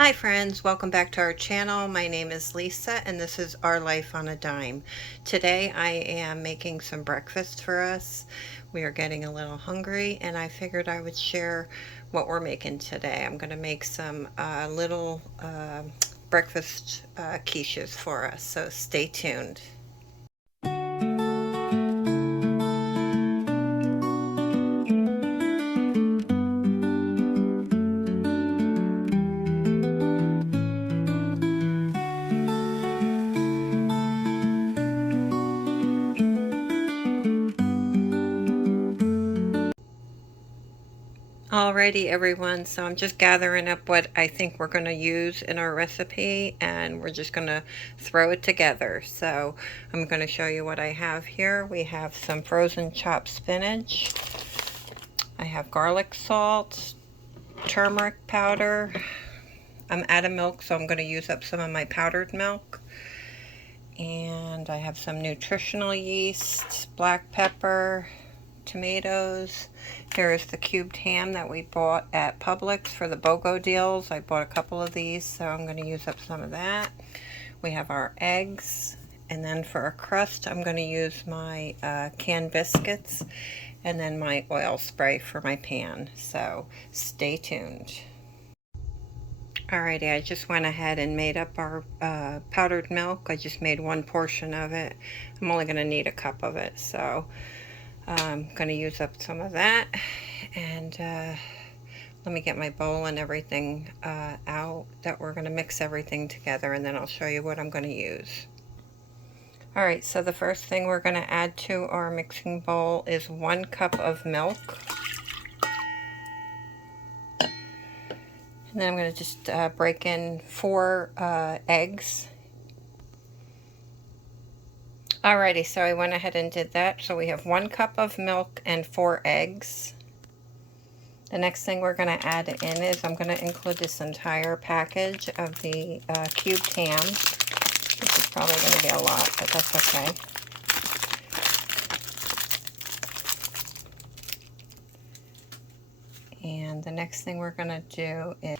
Hi friends, welcome back to our channel. My name is Lisa and this is Our Life on a Dime. Today I am making some breakfast for us. We are getting a little hungry and I figured I would share what we're making today. I'm going to make some little breakfast quiches for us, so stay tuned. Alrighty everyone, so I'm just gathering up what I think we're going to use in our recipe and we're just going to throw it together. So I'm going to show you what I have here. We have some frozen chopped spinach. I have garlic salt, turmeric powder. I'm out of milk, so I'm going to use up some of my powdered milk. And I have some nutritional yeast, black pepper, tomatoes. Here is the cubed ham that we bought at Publix for the BOGO deals. I bought a couple of these, so I'm going to use up some of that. We have our eggs, and then for a crust I'm going to use my canned biscuits and then my oil spray for my pan. So stay tuned. Alrighty, I just went ahead and made up our powdered milk. I just made one portion of it. I'm only going to need a cup of it, so I'm going to use up some of that. And let me get my bowl and everything out that we're going to mix everything together, and then I'll show you what I'm going to use. Alright, so the first thing we're going to add to our mixing bowl is 1 cup of milk. And then I'm going to just break in 4 eggs. Alrighty, so I went ahead and did that. So we have 1 cup of milk and 4 eggs. The next thing we're going to add in is I'm going to include this entire package of the cubed ham. This is probably going to be a lot, but that's okay. And the next thing we're going to do is,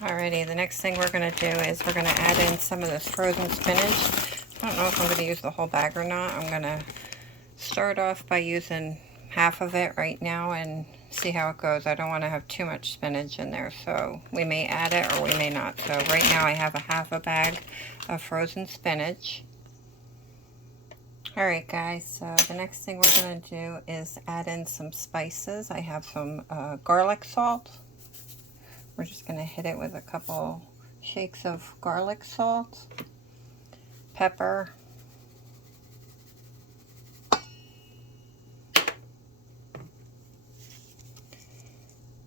alrighty, the next thing we're going to do is we're going to add in some of this frozen spinach. I don't know if I'm going to use the whole bag or not. I'm going to start off by using half of it right now and see how it goes. I don't want to have too much spinach in there, so we may add it or we may not. So right now I have a half a bag of frozen spinach. Alright guys, so the next thing we're going to do is add in some spices. I have some garlic salt. We're just going to hit it with a couple shakes of garlic salt, pepper,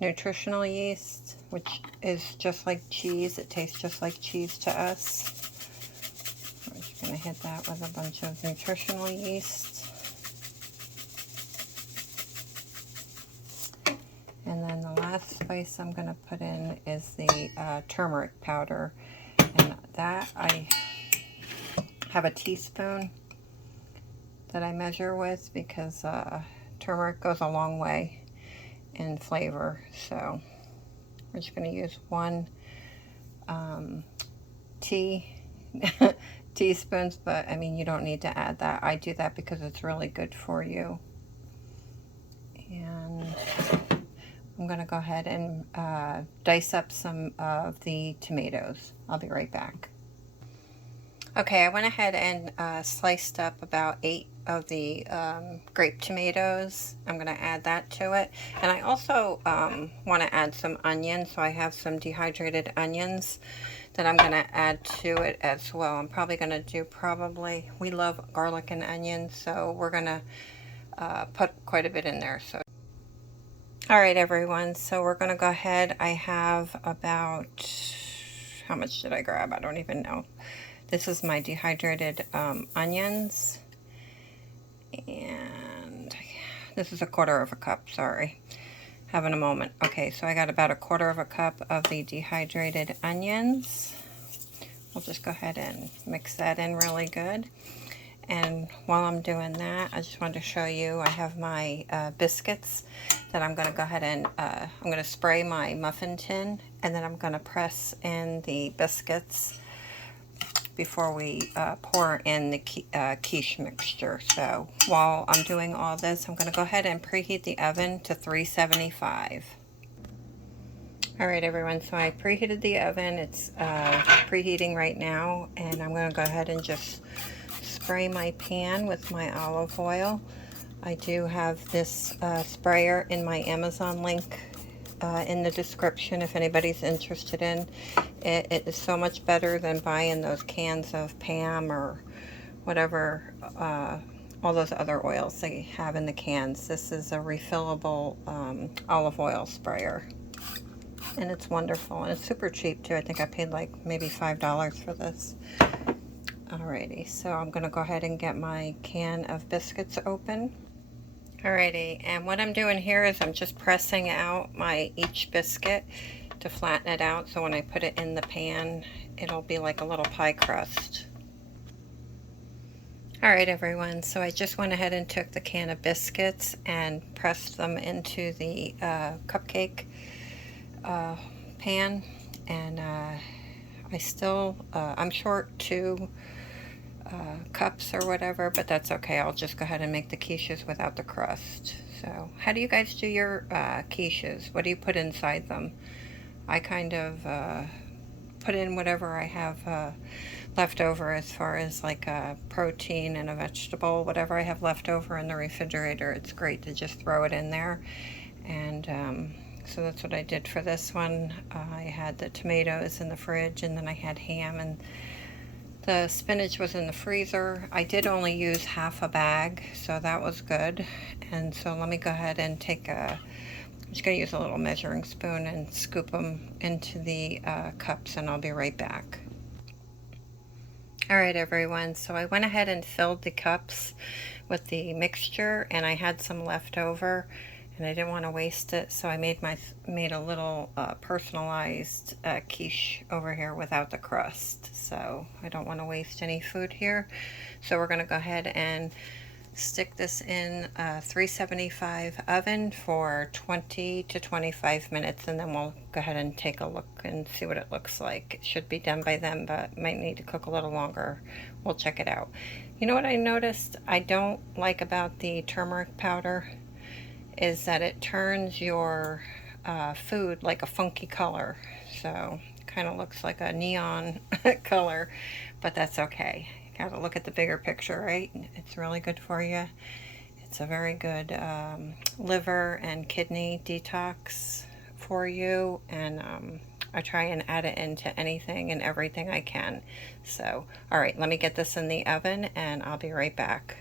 nutritional yeast, which is just like cheese. It tastes just like cheese to us. We're just going to hit that with a bunch of nutritional yeast. And then the last spice I'm going to put in is the turmeric powder. And that I have a teaspoon that I measure with because turmeric goes a long way in flavor. So we're just going to use 1 teaspoons, but I mean, you don't need to add that. I do that because it's really good for you. And I'm going to go ahead and dice up some of the tomatoes. I'll be right back. Okay, I went ahead and sliced up about 8 of the grape tomatoes. I'm going to add that to it. And I also want to add some onions, so I have some dehydrated onions that I'm going to add to it as well. I'm probably going to do we love garlic and onions, so we're going to put quite a bit in there. So, alright everyone, so we're going to go ahead. I have about, how much did I grab? I don't even know. This is my dehydrated onions, and this is 1/4 cup, sorry. Having a moment. Okay, so I got about 1/4 cup of the dehydrated onions. We'll just go ahead and mix that in really good. And while I'm doing that, I just wanted to show you, I have my biscuits that I'm going to go ahead and I'm going to spray my muffin tin and then I'm going to press in the biscuits before we pour in the quiche mixture. So while I'm doing all this, I'm going to go ahead and preheat the oven to 375. Alright everyone, so I preheated the oven. It's preheating right now, and I'm going to go ahead and just spray my pan with my olive oil. I do have this sprayer in my Amazon link in the description if anybody's interested in it. It is so much better than buying those cans of Pam or whatever, all those other oils they have in the cans. This is a refillable olive oil sprayer, and it's wonderful, and it's super cheap too. I think I paid like maybe $5 for this. Alrighty, so I'm gonna go ahead and get my can of biscuits open. Alrighty, and what I'm doing here is I'm just pressing out each biscuit to flatten it out, so when I put it in the pan, it'll be like a little pie crust. Alright everyone, so I just went ahead and took the can of biscuits and pressed them into the cupcake pan, and I'm short 2 cups or whatever, but that's okay. I'll just go ahead and make the quiches without the crust. So how do you guys do your quiches? What do you put inside them? I kind of put in whatever I have left over, as far as like a protein and a vegetable, whatever I have left over in the refrigerator. It's great to just throw it in there. And so that's what I did for this one. I had the tomatoes in the fridge, and then I had ham, and the spinach was in the freezer. I did only use half a bag, so that was good. And so let me go ahead and I'm just going to use a little measuring spoon and scoop them into the cups, and I'll be right back. Alright everyone, so I went ahead and filled the cups with the mixture, and I had some left over, and I didn't want to waste it, so I made a little personalized quiche over here without the crust. So I don't want to waste any food here. So we're going to go ahead and stick this in a 375 oven for 20 to 25 minutes, and then we'll go ahead and take a look and see what it looks like. It should be done by then, but might need to cook a little longer. We'll check it out. You know what I noticed I don't like about the turmeric powder is that it turns your food like a funky color. So kind of looks like a neon color, but that's okay. You gotta look at the bigger picture, right? It's really good for you. It's a very good liver and kidney detox for you, and I try and add it into anything and everything I can. So, all right, let me get this in the oven, and I'll be right back.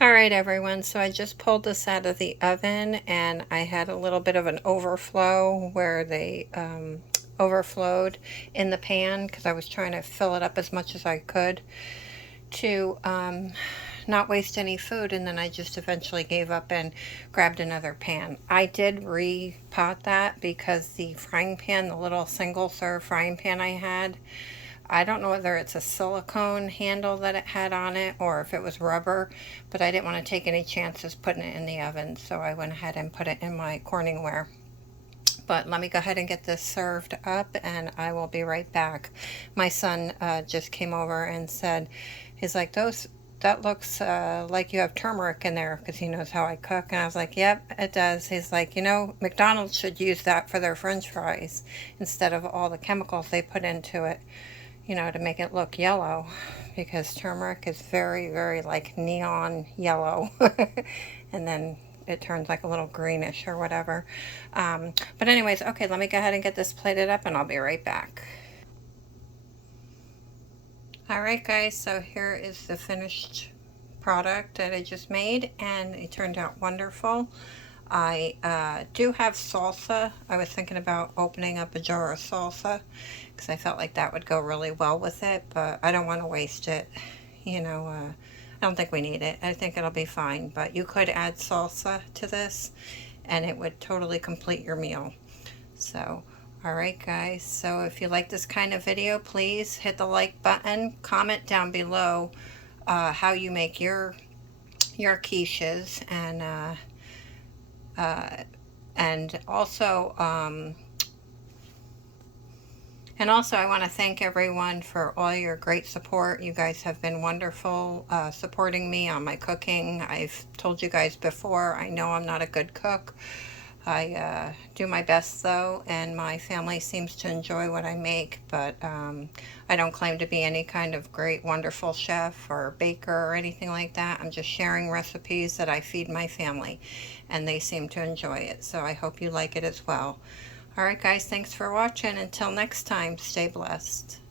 Alright everyone, so I just pulled this out of the oven, and I had a little bit of an overflow where they overflowed in the pan, because I was trying to fill it up as much as I could to not waste any food, and then I just eventually gave up and grabbed another pan. I did repot that because the frying pan, the little single serve frying pan I had, I don't know whether it's a silicone handle that it had on it or if it was rubber, but I didn't want to take any chances putting it in the oven, so I went ahead and put it in my Corningware. But let me go ahead and get this served up, and I will be right back. My son just came over and said, he's like, that looks like you have turmeric in there, because he knows how I cook. And I was like, yep, it does. He's like, you know, McDonald's should use that for their French fries instead of all the chemicals they put into it, you know, to make it look yellow, because turmeric is very, very like neon yellow. And then it turns like a little greenish or whatever. But anyways, okay, let me go ahead and get this plated up, and I'll be right back. Alright guys, so here is the finished product that I just made, and it turned out wonderful. I do have salsa. I was thinking about opening up a jar of salsa because I felt like that would go really well with it, but I don't want to waste it. You know, I don't think we need it. I think it'll be fine, but you could add salsa to this and it would totally complete your meal. So, all right guys, so if you like this kind of video, please hit the like button, comment down below how you make your quiches, and also I want to thank everyone for all your great support. You guys have been wonderful supporting me on my cooking. I've told you guys before, I know I'm not a good cook. I do my best though, and my family seems to enjoy what I make, but I don't claim to be any kind of great, wonderful chef or baker or anything like that. I'm just sharing recipes that I feed my family, and they seem to enjoy it, so I hope you like it as well. All right, guys, thanks for watching. Until next time, stay blessed.